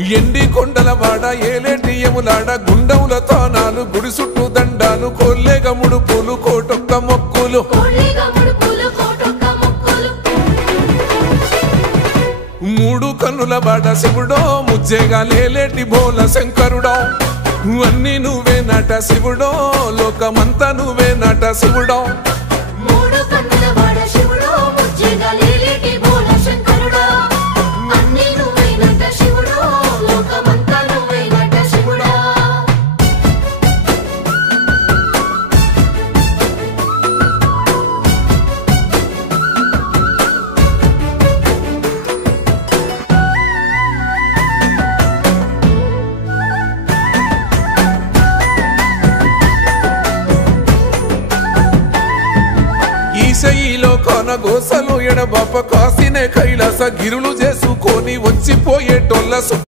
ఎండి కొండలవాడ ఏలేటి యములాడ గుండముల తానాలు గుడి చుట్టూ దండాలు కొల్లేగ ముడుపులు కోటొక్క మొక్కులు మూడు కన్నుల బాట శివుడో ముజ్జేగా లేలేటి బోల శంకరుడో అన్ని నువ్వే నట శివుడో లోకమంతా నువ్వే నట శివుడో ఈశయిలో కొన గోసలు ఎడబాప కాసినే కైలాస గిరులు చేసుకొని వచ్చిపోయేటోళ్ళ